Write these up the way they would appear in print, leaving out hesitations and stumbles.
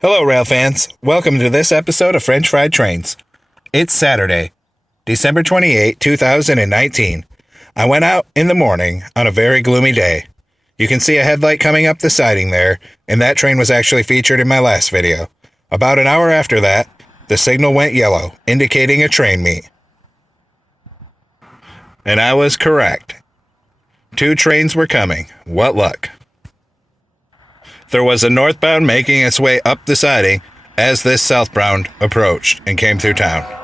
Hello, rail fans. Welcome to this episode of French Fried Trains. It's Saturday, December 28, 2019. I went out in the morning on a very gloomy day. You can see a headlight coming up the siding there, and that train was actually featured in my last video. About an hour after that, the signal went yellow, indicating a train meet. And I was correct. 2 trains were coming. What luck. There was a northbound making its way up the siding as this southbound approached and came through town.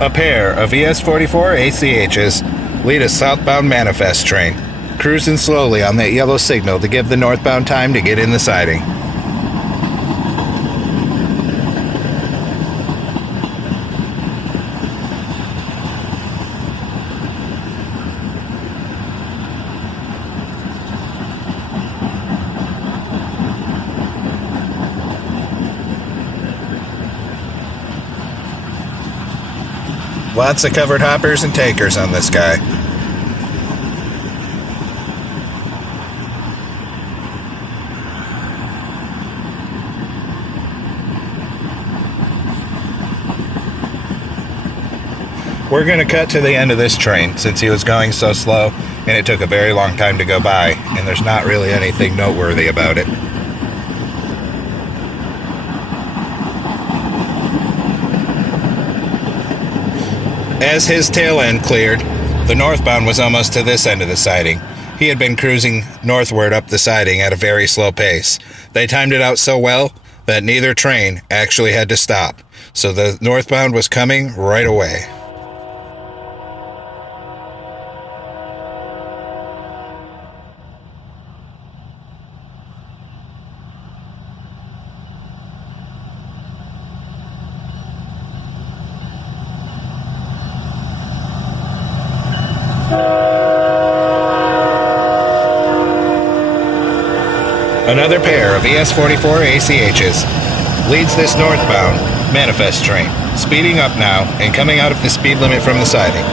A pair of ES44 ACHs lead a southbound manifest train, cruising slowly on that yellow signal to give the northbound time to get in the siding. Lots of covered hoppers and tankers on this guy. We're going to cut to the end of this train since he was going so slow and it took a very long time to go by, and there's not really anything noteworthy about it. As his tail end cleared, the northbound was almost to this end of the siding. He had been cruising northward up the siding at a very slow pace. They timed it out so well that neither train actually had to stop, so the northbound was coming right away. Another pair of ES44 ACHs leads this northbound manifest train, speeding up now and coming out of the speed limit from the siding.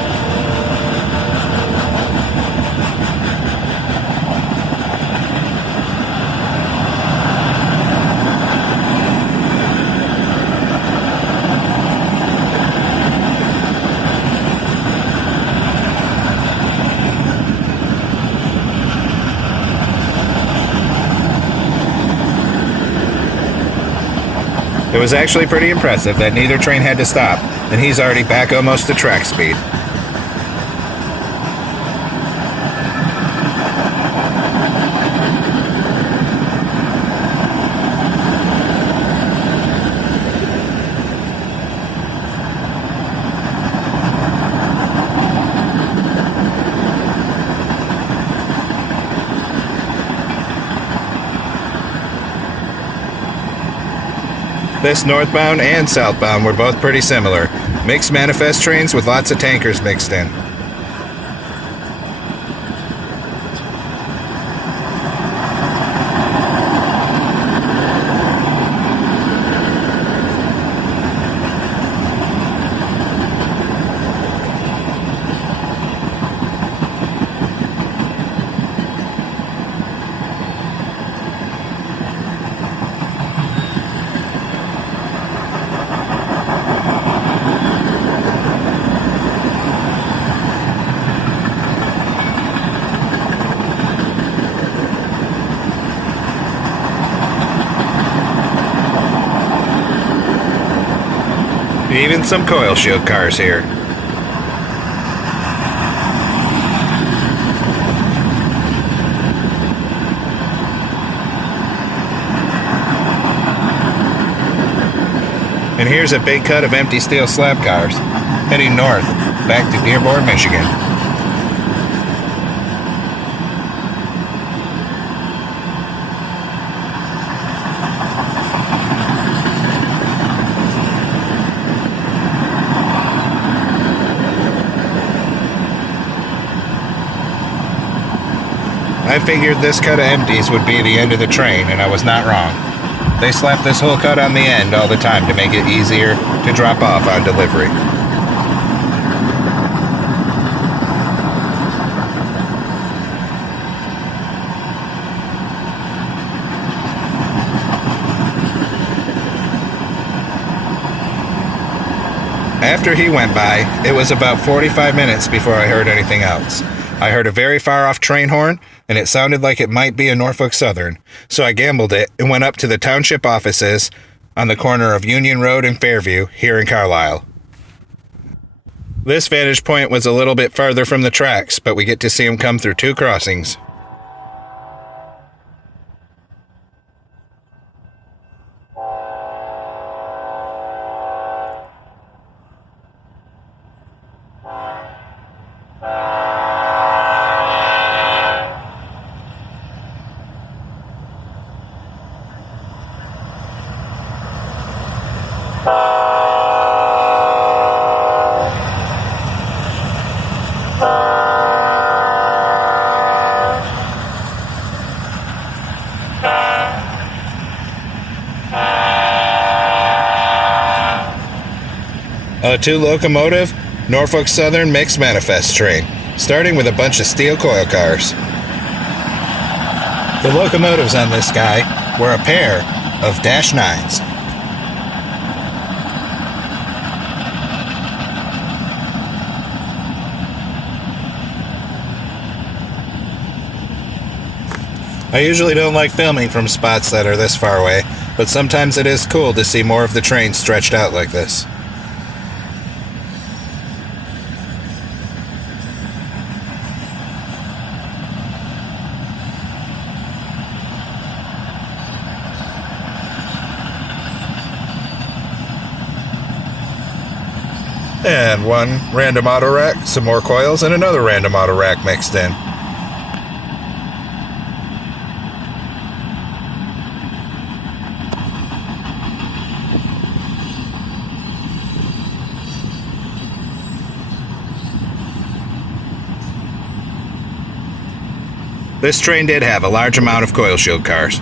It was actually pretty impressive that neither train had to stop, and he's already back almost to track speed. This northbound and southbound were both pretty similar. Mixed manifest trains with lots of tankers mixed in. Even some coil shield cars here. And here's a big cut of empty steel slab cars, heading north, back to Dearborn, Michigan. I figured this cut of empties would be the end of the train, and I was not wrong. They slapped this whole cut on the end all the time to make it easier to drop off on delivery. After he went by, it was about 45 minutes before I heard anything else. I heard a very far off train horn, and it sounded like it might be a Norfolk Southern, so I gambled it and went up to the township offices on the corner of Union Road and Fairview here in Carlisle. This vantage point was a little bit farther from the tracks, but we get to see them come through two crossings. A two-locomotive Norfolk Southern mixed manifest train, starting with a bunch of steel coil cars. The locomotives on this guy were a pair of Dash 9s. I usually don't like filming from spots that are this far away, but sometimes it is cool to see more of the train stretched out like this. And one random auto rack, some more coils, and another random auto rack mixed in. This train did have a large amount of coil shield cars.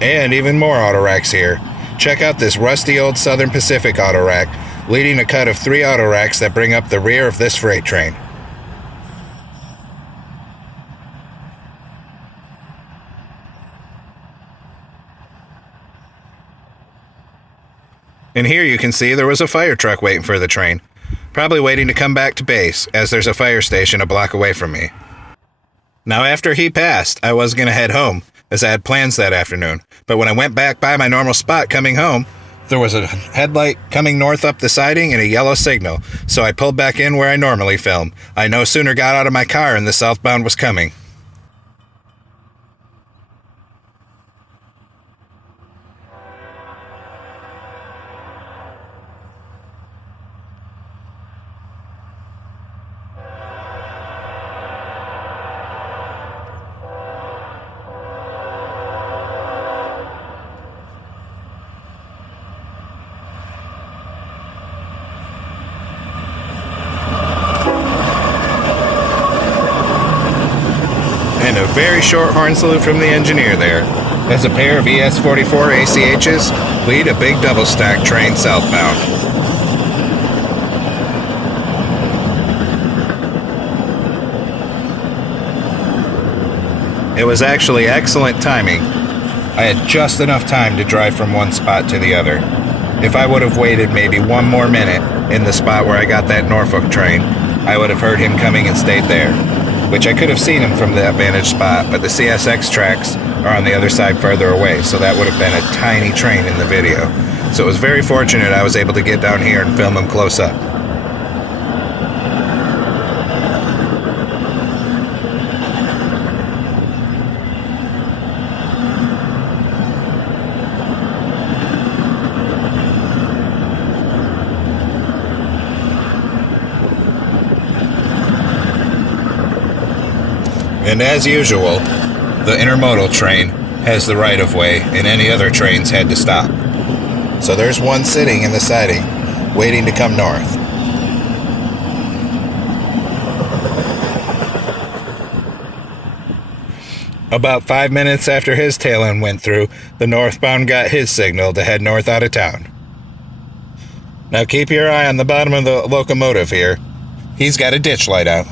And even more auto racks here. Check out this rusty old Southern Pacific auto rack, leading a cut of 3 auto racks that bring up the rear of this freight train. And here you can see there was a fire truck waiting for the train, probably waiting to come back to base, as there's a fire station a block away from me. Now after he passed, I was going to head home, as I had plans that afternoon, but when I went back by my normal spot coming home, there was a headlight coming north up the siding and a yellow signal, so I pulled back in where I normally film. I no sooner got out of my car and the Southbound was coming. And a very short horn salute from the engineer there, as a pair of ES-44 ACHs lead a big double-stack train southbound. It was actually excellent timing. I had just enough time to drive from one spot to the other. If I would have waited maybe one more minute in the spot where I got that Norfolk train, I would have heard him coming and stayed there. which I could have seen him from that vantage spot, but the CSX tracks are on the other side farther away, so that would have been a tiny train in the video. So it was very fortunate I was able to get down here and film him close up. And as usual, the Intermodal train has the right-of-way and any other trains had to stop. So there's one sitting in the siding, waiting to come north. About 5 minutes after his tail end went through, the Northbound got his signal to head north out of town. Now keep your eye on the bottom of the locomotive here. He's got a ditch light out.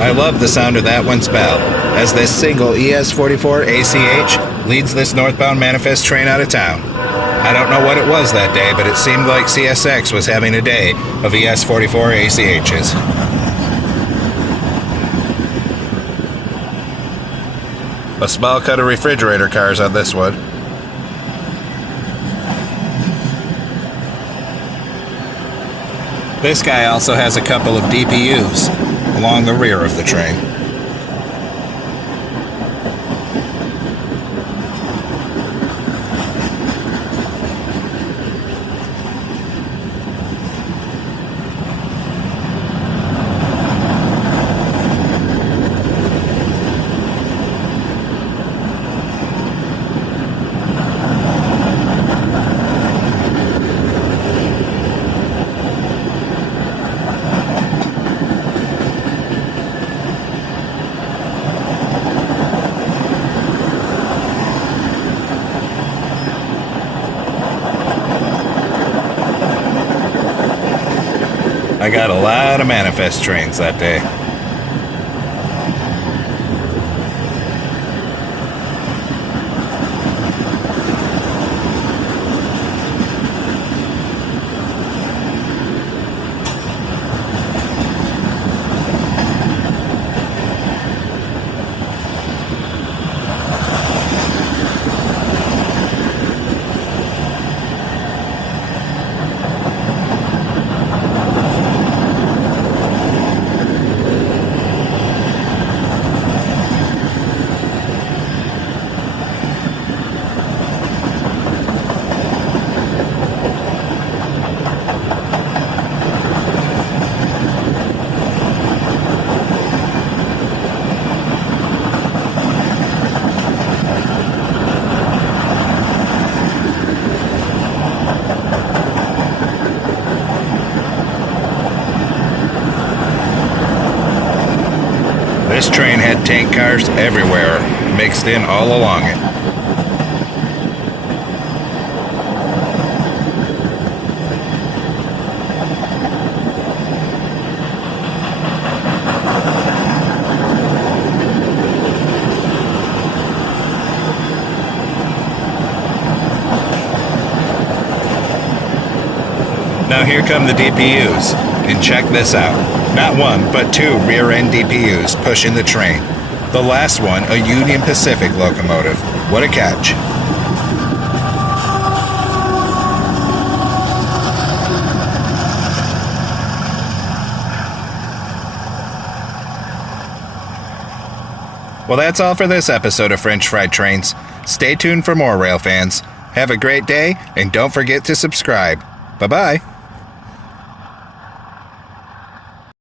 I love the sound of that one's bell, as this single ES44 ACH leads this northbound manifest train out of town. I don't know what it was that day, but it seemed like CSX was having a day of ES44 ACHs. A small cut of refrigerator cars on this one. This guy also has a couple of DPUs along the rear of the train. I got a lot of manifest trains that day. This train had tank cars everywhere, mixed in all along it. Now here come the DPUs, and check this out. Not one, but two rear-end DPUs pushing the train. The last one, a Union Pacific locomotive. What a catch. Well, that's all for this episode of French Fried Trains. Stay tuned for more rail fans. Have a great day, and don't forget to subscribe. Bye-bye.